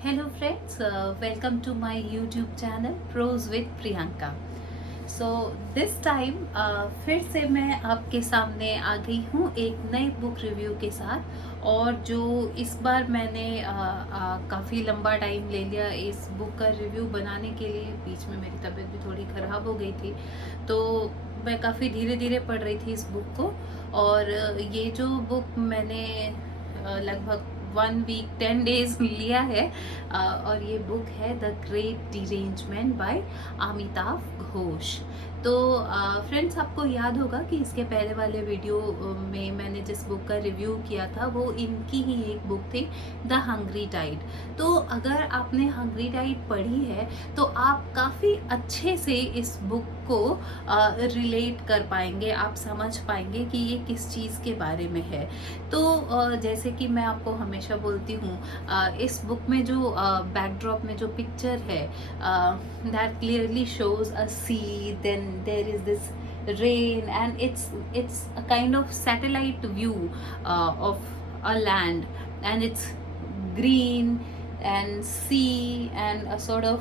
Hello friends, welcome to my YouTube channel Prose with Priyanka. So this time फिर से मैं आपके सामने आ गई हूँ एक नई बुक रिव्यू के साथ। और जो इस बार मैंने काफ़ी लंबा टाइम ले लिया इस बुक का रिव्यू बनाने के लिए। बीच में मेरी तबीयत भी थोड़ी ख़राब हो गई थी, तो मैं काफ़ी धीरे धीरे पढ़ रही थी इस बुक को। और ये जो बुक मैंने लगभग 1 वीक 10 डेज लिया है, और ये बुक है the great derangement by Amitav Ghosh. तो फ्रेंड्स, आपको याद होगा कि इसके पहले वाले वीडियो में मैंने जिस बुक का रिव्यू किया था वो इनकी ही एक बुक थी, द हंग्री टाइड। तो अगर आपने हंग्री टाइड पढ़ी है तो आप काफ़ी अच्छे से इस बुक को रिलेट कर पाएंगे, आप समझ पाएंगे कि ये किस चीज़ के बारे में है। तो जैसे कि मैं आपको हमेशा बोलती हूँ, इस बुक में जो बैकड्रॉप में जो पिक्चर है, that clearly shows a sea, then there is this rain, and it's a kind of satellite view of a land, and it's green and sea and a sort of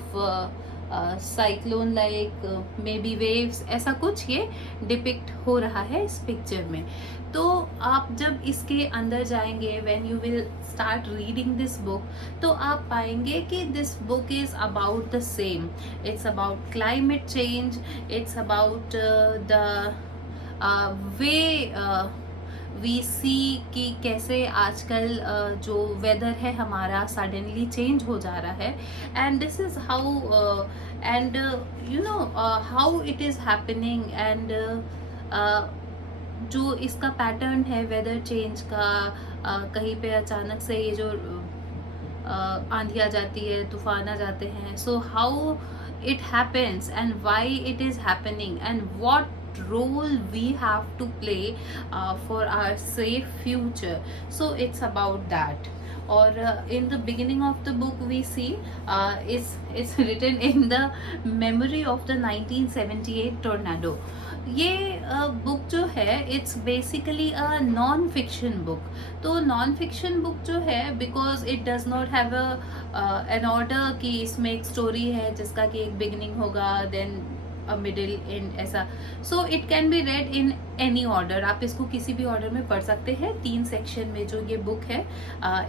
cyclone like may be waves, ऐसा कुछ ये depict हो रहा है इस picture में। तो आप जब इसके अंदर जाएंगे, when you will start reading this book, तो आप पाएंगे कि this book is about the same. It's about climate change, it's about the way we see कि कैसे आजकल जो वेदर है हमारा सडनली चेंज हो जा रहा है। And this is how and you know how it is happening. And जो इसका पैटर्न है वेदर चेंज का, कहीं पे अचानक से ये जो आंधी आ जाती है, तूफान आ जाते हैं। So how it happens and why it is happening and what role we have to play for our safe future. So it's about that. Or in the beginning of the book we see it's written in the memory of the 1978 tornado. ये book जो है it's basically a non fiction book. तो non fiction book जो है, because it does not have an order कि इसमें एक story है जिसका कि एक बिगिनिंग होगा, देन अ मिडिल एंड, ऐसा। So it can be red in any order, आप इसको किसी भी ऑर्डर में पढ़ सकते हैं। 3 सेक्शन में जो ये बुक है,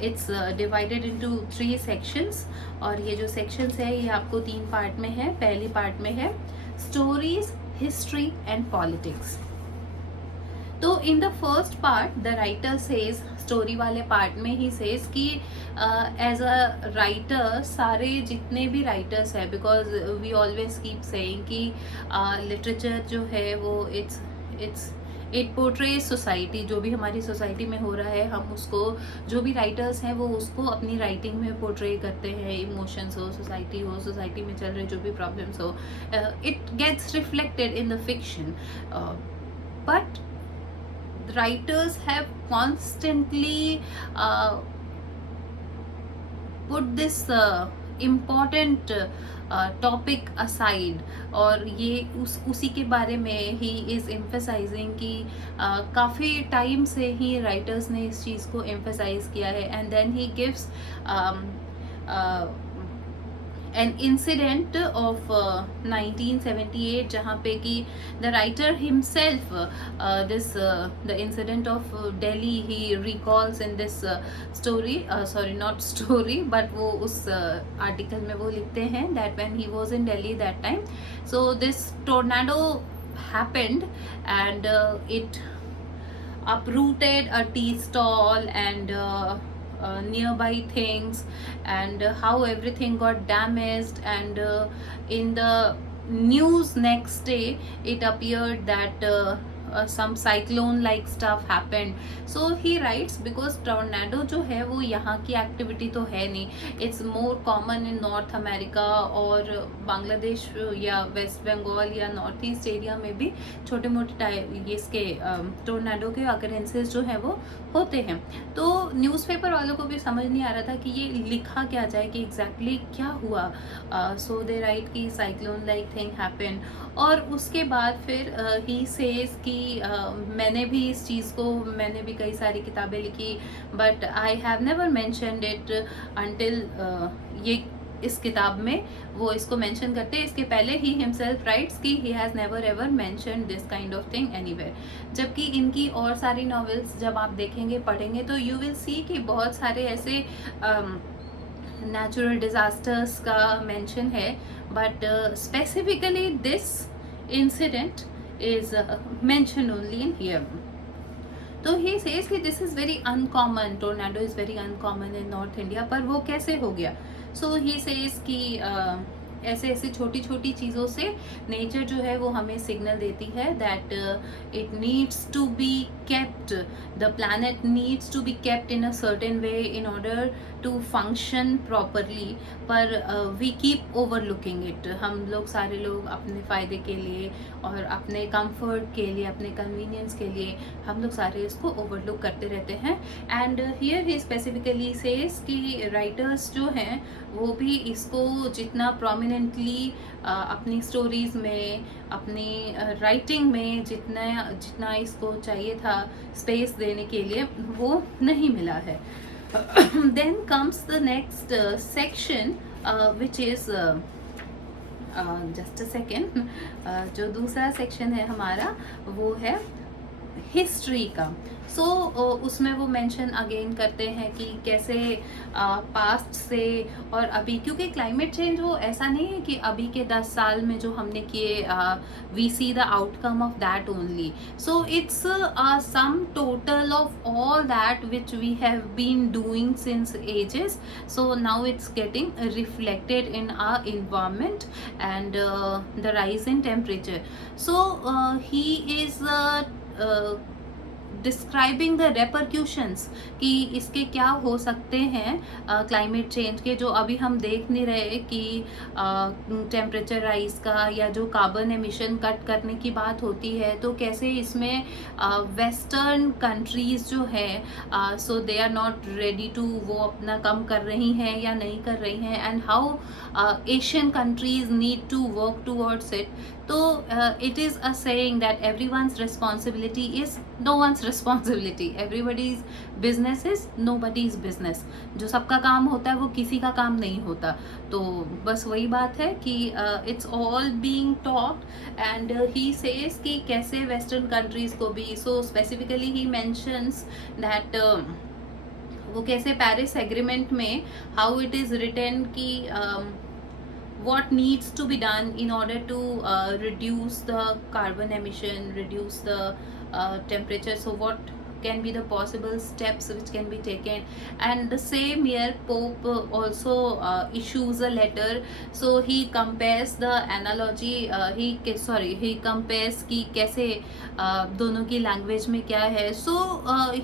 इट्स डिवाइडेड इनटू 3 सेक्शंस। और ये जो सेक्शंस है ये आपको 3 पार्ट में है। पहली पार्ट में है स्टोरीज, हिस्ट्री एंड पॉलिटिक्स। तो in the first part the writer says, story वाले पार्ट में ही सेज कि एज अ राइटर, सारे जितने भी राइटर्स है, because we always keep saying कि लिटरेचर जो है वो इट पोर्ट्रेज सोसाइटी। जो भी हमारी सोसाइटी में हो रहा है, हम उसको, जो भी राइटर्स हैं वो उसको अपनी राइटिंग में पोर्ट्रे करते हैं। इमोशंस हो, सोसाइटी में चल रहे जो भी प्रॉब्लम्स हो, it gets reflected in the fiction. But writers have constantly put this important topic aside. और ये उसी के बारे में ही इज़ एम्फेसाइजिंग कि काफ़ी टाइम से ही राइटर्स ने इस चीज़ को एम्फेसाइज किया है। And then he gives an incident of 1978, जहाँ पे कि the writer himself, the incident of Delhi he recalls in this story, sorry not story, but वो उस article में वो लिखते हैं that when he was in Delhi that time, so this tornado happened and it uprooted a tea stall and nearby things, and how everything got damaged. And in the news next day it appeared that some cyclone like stuff happened. So he writes, because tornado जो है वो यहाँ की activity तो है नहीं, it's more common in north America और बांग्लादेश या वेस्ट बंगाल या नॉर्थ ईस्ट एरिया में भी छोटे मोटे इसके टोर्नाडो के अकरेंसेस जो है वो होते हैं। तो न्यूज़पेपर वालों को भी समझ नहीं आ रहा था कि ये लिखा क्या जाए कि एग्जैक्टली क्या हुआ। सो दे राइट कि साइक्लोन लाइक थिंग हैपन। और उसके बाद फिर ही सेज कि कि मैंने भी इस चीज़ को, मैंने भी कई सारी किताबें लिखी, but I have never mentioned it until ये इस किताब में वो इसको मेंशन करते हैं। इसके पहले ही हिमसेल्फ राइट्स कि he has never ever mentioned this kind of thing anywhere. जबकि इनकी और सारी नॉवेल्स जब आप देखेंगे, पढ़ेंगे, तो यू विल सी कि बहुत सारे ऐसे नेचुरल डिज़ास्टर्स का मेंशन है, but specifically this incident is mention only in here. तो ही सेज कि this is very uncommon, tornado is very uncommon in north India. पर वो कैसे हो गया? सो ही सेज कि ऐसे ऐसे छोटी छोटी चीज़ों से नेचर जो है वो हमें सिग्नल देती है that it needs to be kept, the planet needs to be kept in a certain way in order to function properly, पर we keep overlooking it। हम लोग, सारे लोग अपने फ़ायदे के लिए और अपने कंफर्ट के लिए, अपने कन्वीनियंस के लिए हम लोग सारे इसको ओवरलुक करते रहते हैं। And here he specifically says कि राइटर्स जो हैं वो भी इसको जितना प्रोमिनेंटली अपनी स्टोरीज़ में, अपनी राइटिंग में जितना इसको चाहिए था स्पेस देने के लिए, वो नहीं मिला है। Then comes the next section which is just a second, जो दूसरा सेक्शन है हमारा वो है हिस्ट्री का। सो उसमें वो मेंशन अगेन करते हैं कि कैसे पास्ट से और अभी, क्योंकि क्लाइमेट चेंज वो ऐसा नहीं है कि अभी के 10 साल में जो हमने किए we see the outcome of that only. So it's sum total of all that which we have been doing since ages. So now it's getting reflected in our environment and the rise in temperature. So he is describing the repercussions कि इसके क्या हो सकते हैं climate change के, जो अभी हम देख नहीं रहे कि टेम्परेचर राइज का या जो कार्बन एमिशन कट करने की बात होती है, तो कैसे इसमें वेस्टर्न कंट्रीज जो है so they are not ready to, वो अपना कम कर रही हैं या नहीं कर रही हैं, and how Asian countries need to work towards it. तो it is a saying that everyone's responsibility is no one's responsibility, everybody's business is nobody's business। जो सबका काम होता है वो किसी का काम नहीं होता। तो बस वही बात है कि it's all being talked and he says कि कैसे western countries को भी, so specifically he mentions that वो कैसे पेरिस एग्रीमेंट में how it is written कि what needs to be done in order to reduce the carbon emission, reduce the temperature. So what can be the possible steps which can be taken? And the same year Pope also issues a letter. So he compares the analogy, he compares कि कैसे दोनों की language में क्या है। So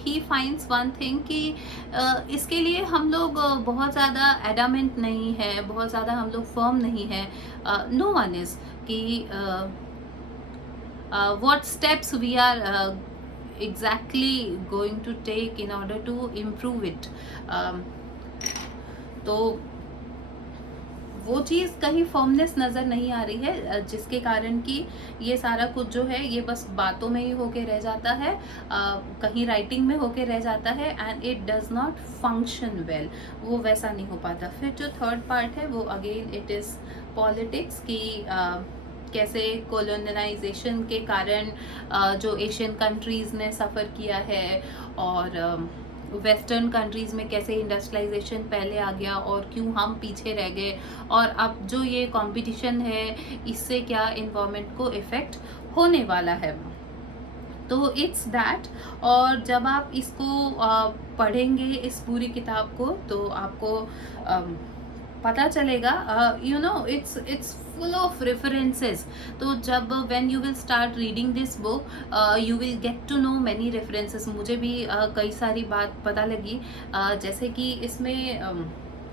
he finds one thing कि इसके लिए हम लोग बहुत ज़्यादा एडामेंट नहीं है, बहुत ज़्यादा हम लोग फर्म नहीं है। no one is कि what steps we are exactly going to take in order to improve it। तो वो चीज़ कहीं फर्मनेस नज़र नहीं आ रही है, जिसके कारण कि ये सारा कुछ जो है ये बस बातों में ही होके रह जाता है, कहीं राइटिंग में होके रह जाता है, and it does not function well, वो वैसा नहीं हो पाता। फिर जो थर्ड पार्ट है वो अगेन इट इज़ पॉलिटिक्स की कैसे कॉलोनाइजेशन के कारण जो एशियन कंट्रीज़ ने सफ़र किया है, और वेस्टर्न कंट्रीज़ में कैसे इंडस्ट्रियलाइजेशन पहले आ गया और क्यों हम पीछे रह गए, और अब जो ये कंपटीशन है इससे क्या इन्वायरमेंट को इफ़ेक्ट होने वाला है। तो इट्स दैट। और जब आप इसको पढ़ेंगे इस पूरी किताब को, तो आपको पता चलेगा, you know it's full of references. तो जब when you will start reading this book you will get to know many references. मुझे भी कई सारी बात पता लगी, जैसे कि इसमें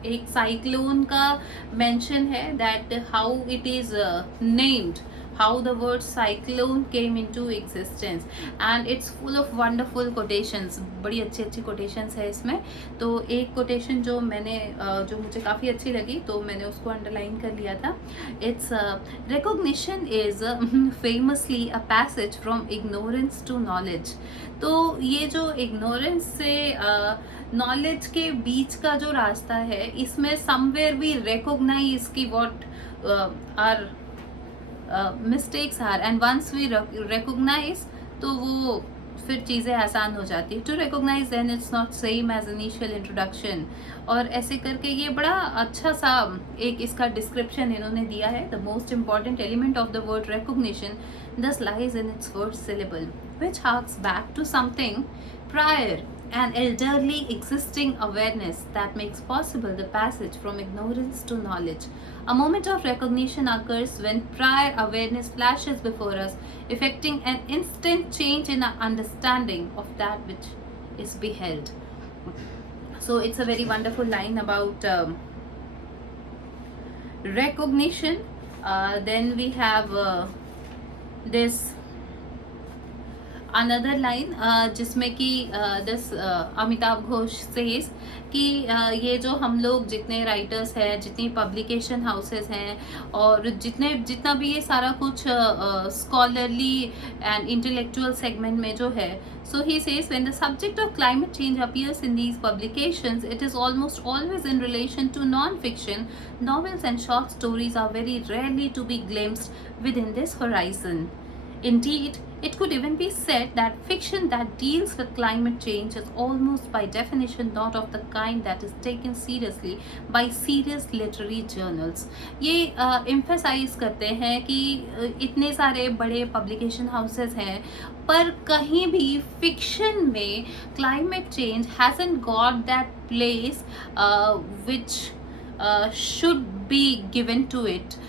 एक साइक्लोन का मेंशन है, that how it is named, how the word cyclone came into existence, and it's full of wonderful quotations. बड़ी अच्छी अच्छी quotations है इसमें. तो एक quotation जो मैंने जो मुझे काफ़ी अच्छी लगी तो मैंने उसको underline कर लिया था. It's recognition is famously a passage from ignorance to knowledge. तो ये जो ignorance से knowledge के बीच का जो रास्ता है, इसमें somewhere we recognize कि what our mistakes are, and once we recognize तो वो फिर चीज़ें आसान हो जाती है. To recognise then it's not same as initial introduction. और ऐसे करके ये बड़ा अच्छा सा एक इसका डिस्क्रिप्शन इन्होंने दिया है. The most important element of the word recognition thus lies in its first syllable, which harks back to something prior, an elderly existing awareness that makes possible the passage from ignorance to knowledge. A moment of recognition occurs when prior awareness flashes before us, effecting an instant change in our understanding of that which is beheld. So it's a very wonderful line about recognition. Then we have this another line जिसमें कि this Amitabh Ghosh says कि ये जो हम लोग जितने writers हैं, जितनी पब्लिकेशन हाउसेस हैं और जितना भी ये सारा कुछ स्कॉलरली एंड इंटेलेक्चुअल सेगमेंट में जो है, so he says when the subject of climate change appears in these publications, it is almost always in relation to non-fiction. Novels and short stories are very rarely to be glimpsed within this horizon. Indeed, it could even be said that fiction that deals with climate change is almost by definition not of the kind that is taken seriously by serious literary journals. ये emphasize करते हैं कि इतने सारे बड़े publication houses हैं, पर कहीं भी fiction में climate change hasn't got that place which should be given to it.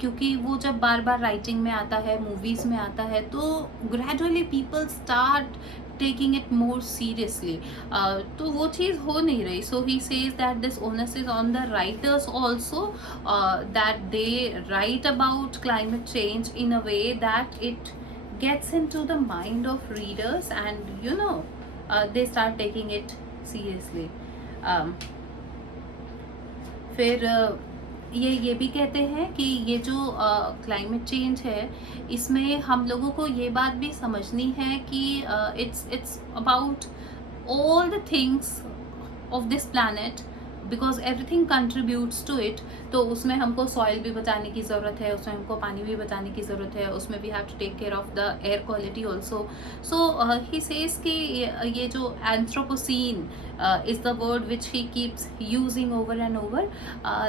क्योंकि वो जब बार बार राइटिंग में आता है, मूवीज़ में आता है, तो gradually people start taking it more seriously. तो वो चीज़ हो नहीं रही. So he says that this onus is on the writers also, that they write about climate change in a way that it gets into the mind of readers and you know they start taking it seriously. फिर ये भी कहते हैं कि ये जो climate change है, इसमें हम लोगों को ये बात भी समझनी है कि it's about all the things of this planet, because everything contributes to it. तो उसमें हमको सॉइल भी बचाने की ज़रूरत है, उसमें हमको पानी भी बचाने की ज़रूरत है, उसमें we have to take care of the air quality also. So he says कि ये जो anthropocene is the word which he keeps using over and over,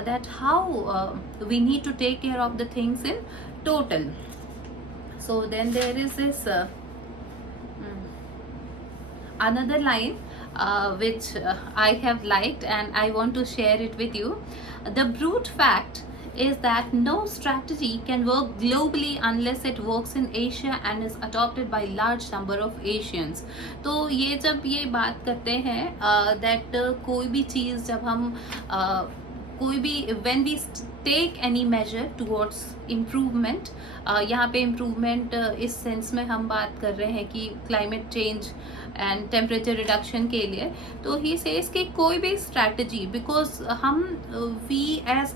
that how we need to take care of the things in total. So then there is this another line which I have liked and I want to share it with you. The brute fact is that no strategy can work globally unless it works in Asia and is adopted by large number of Asians. तो ये जब ये बात करते हैं that कोई भी चीज़ जब हम कोई भी when we take any measure towards improvement, यहाँ पे improvement इस सेंस में हम बात कर रहे हैं कि climate change and temperature reduction के लिए. तो ही सेज कि कोई भी स्ट्रैटेजी, बिकॉज हम we as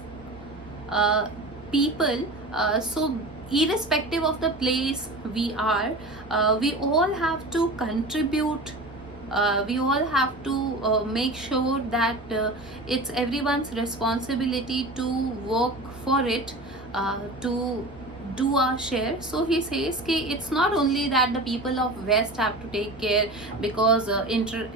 people, so irrespective of the place we are, we all have to contribute, we all have to make sure that it's everyone's responsibility to work for it, to do our share. So he says कि it's not only that the people of West have to take care because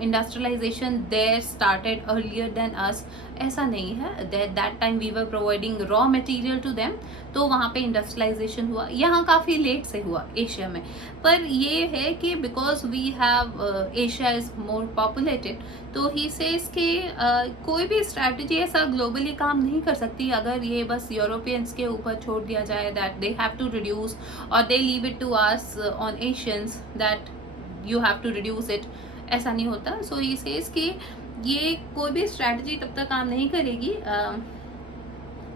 industrialization there started earlier than us. ऐसा नहीं है. that time we were providing raw material to them, तो वहाँ पे industrialisation हुआ. यहाँ काफ़ी लेट से हुआ एशिया में. पर ये है कि because we have Asia is more populated, तो ही सेज कि कोई भी स्ट्रैटेजी ऐसा ग्लोबली काम नहीं कर सकती अगर ये बस यूरोपियंस के ऊपर छोड़ दिया जाए, that they have to reduce और they leave it to us on Asians that you have to reduce it. ऐसा नहीं होता. सो ही सेज कि ये कोई भी स्ट्रैटेजी तब तक काम नहीं करेगी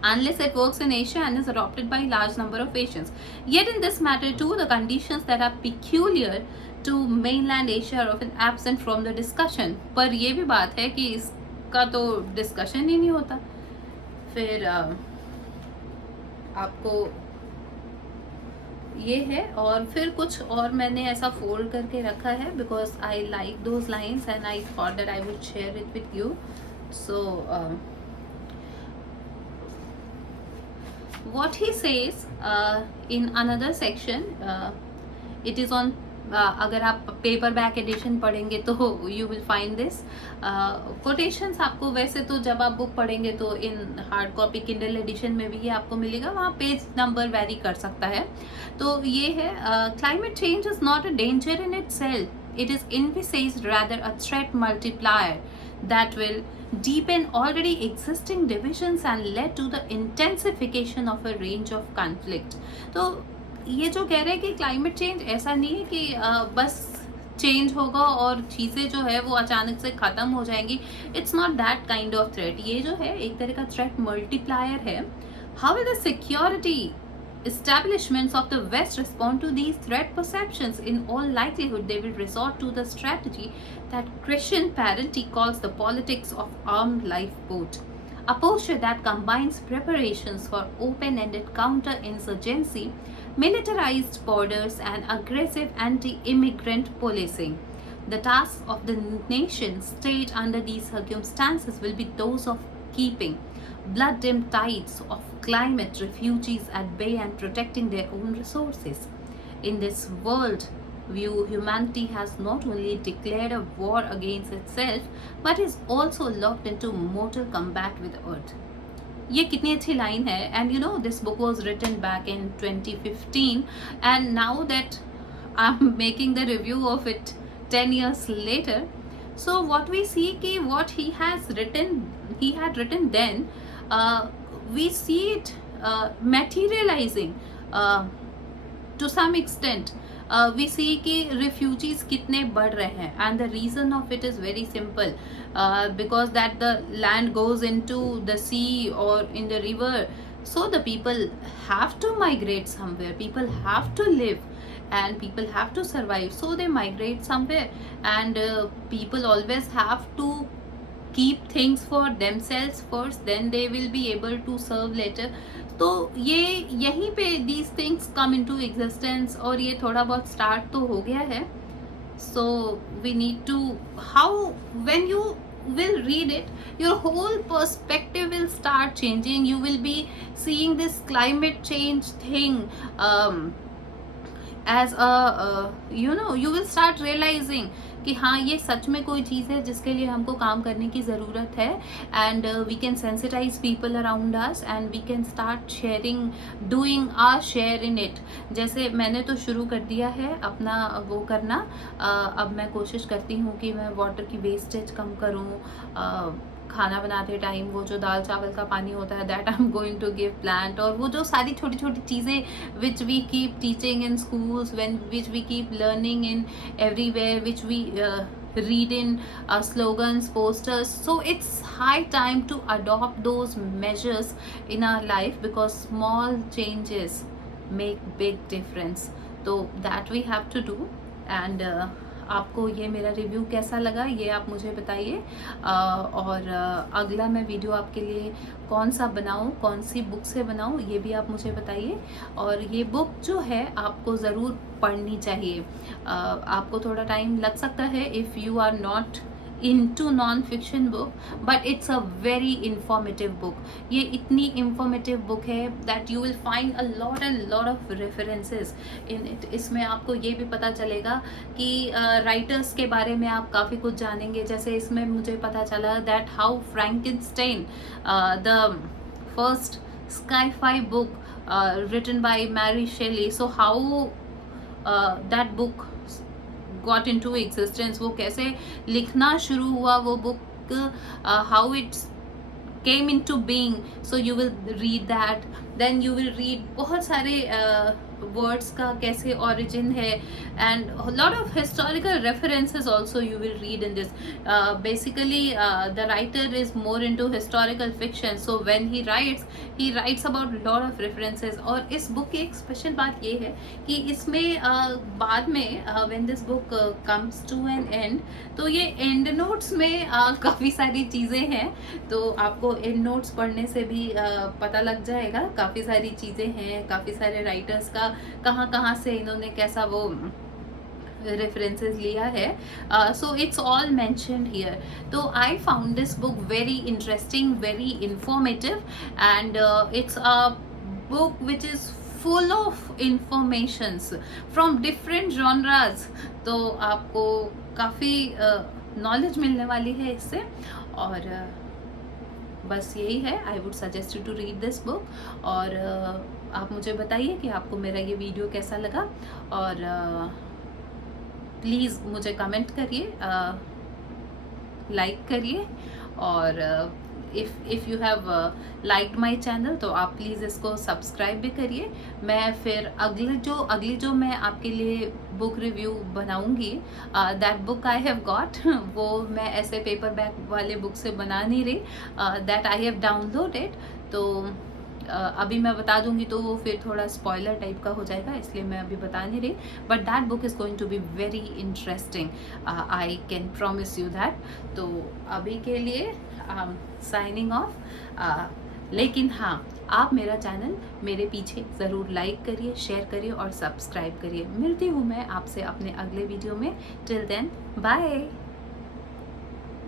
unless it works in Asia and is adopted by large number of Asians. Yet in this matter too, the conditions that are peculiar to mainland Asia are often absent from the discussion. पर ये भी बात है कि इसका तो discussion ही नहीं होता. फिर आपको ये है, और फिर कुछ और मैंने ऐसा फोल्ड करके रखा है because I like those lines and I thought that I would share it with you. So what he says in another section, it is on अगर आप पेपर बैक एडिशन पढ़ेंगे तो you will find this quotations. आपको वैसे तो जब आप book पढ़ेंगे तो इन हार्ड कॉपी किंडल एडिशन में भी ये आपको मिलेगा, वहाँ पेज नंबर वेरी कर सकता है. तो ये है, climate change is not a danger in itself, it is envisaged rather a threat multiplier that will deepen already existing divisions and lead to the intensification of a range of conflict. तो ये जो कह रहे हैं कि climate change ऐसा नहीं है कि बस चेंज होगा और चीज़ें जो है वो अचानक से ख़त्म हो जाएंगी. It's not that kind of threat. ये जो है एक तरह का थ्रेट मल्टीप्लायर है. How will the security establishments of the West respond to these threat perceptions? In all likelihood, they will resort to the strategy that Christian Parenti calls the politics of armed lifeboat, a posture that combines preparations for open-ended counter-insurgency, militarized borders, and aggressive anti-immigrant policing. The task of the nation state under these circumstances will be those of keeping blood-dimmed tides of climate refugees at bay and protecting their own resources. In this world view, humanity has not only declared a war against itself, but is also locked into mortal combat with Earth. ये कितनी अच्छी line है. And you know this book was written back in 2015 and now that I am making the review of it 10 years later. So what we see ki what he had written then, we see it materializing to some extent. We see कि refugees कितने बढ़ रहे हैं, and the reason of it is very simple, because that the land goes into the sea or in the river, so the people have to migrate somewhere. People have to live and people have to survive, so they migrate somewhere. And people always have to keep things for themselves first, then they will be able to serve later. तो ये यहीं पे these things come into existence, और ये थोड़ा बहुत start तो हो गया है. So we need to, how, when you will read it, your whole perspective will start changing. You will be seeing this climate change thing as a you will start realizing कि हाँ ये सच में कोई चीज़ है जिसके लिए हमको काम करने की ज़रूरत है. And we can sensitise people around us and we can start sharing, doing our share in it. जैसे मैंने तो शुरू कर दिया है अपना वो करना. अब मैं कोशिश करती हूँ कि मैं वाटर की वेस्टेज कम करूँ. खाना बनाते टाइम वो जो दाल चावल का पानी होता है that I am going to give plant. और वो जो सारी छोटी छोटी चीज़ें which we keep teaching in schools, when which we keep learning in everywhere, which we read in slogans, posters. So it's high time to adopt those measures in our life, because small changes make big difference. So that we have to do. And आपको ये मेरा review कैसा लगा ये आप मुझे बताइए. और अगला मैं वीडियो आपके लिए कौन सा बनाऊं, कौन सी बुक से बनाऊं, ये भी आप मुझे बताइए. और ये बुक जो है आपको ज़रूर पढ़नी चाहिए. आपको थोड़ा टाइम लग सकता है if you are not into non-fiction book, but it's a very informative book. ये इतनी informative book है that you will find a lot of references in it. इसमें आपको ये भी पता चलेगा कि writers के बारे में आप काफ़ी कुछ जानेंगे. जैसे इसमें मुझे पता चला that how Frankenstein, the first sci-fi book written by Mary Shelley, so how that book got into existence, वो कैसे लिखना शुरू हुआ वो book, how it came into being. So you will read that, then you will read बहुत सारे words का कैसे ओरिजिन है, and lot of historical references also you will read in this. Basically the writer is more into historical fiction, so when he writes about lot of references. और इस book की एक special बात ये है कि इसमें बाद में when this book comes to an end, तो ये एंड नोट्स में काफ़ी सारी चीज़ें हैं. तो आपको एंड नोट्स पढ़ने से भी पता लग जाएगा, काफ़ी सारी चीज़ें हैं, काफ़ी सारे राइटर्स का कहाँ कहाँ से इन्होंने कैसा वो रेफरेंसेस लिया है. So it's all mentioned here. तो I found this book very interesting, very informative, and it's a book which is full of informations from different genres. तो आपको काफ़ी नॉलेज मिलने वाली है इससे. और बस यही है, I would suggest you to read this book. और आप मुझे बताइए कि आपको मेरा ये वीडियो कैसा लगा, और प्लीज़ मुझे कमेंट करिए, लाइक करिए, और if you have liked my channel तो आप प्लीज़ इसको सब्सक्राइब भी करिए. मैं फिर अगली जो मैं आपके लिए बुक रिव्यू बनाऊंगी, that book I have got, वो मैं ऐसे पेपर बैक वाले बुक से बना नहीं रही, दैट आई हैव डाउनलोडेड. तो अभी मैं बता दूंगी तो वो फिर थोड़ा स्पॉइलर टाइप का हो जाएगा, इसलिए मैं अभी बता नहीं रही. But that book is going to be very interesting, I can promise you that. तो अभी के लिए साइनिंग ऑफ. लेकिन हाँ, आप मेरा चैनल मेरे पीछे ज़रूर लाइक करिए, शेयर करिए और सब्सक्राइब करिए. मिलती हूँ मैं आपसे अपने अगले वीडियो में. Till then, bye.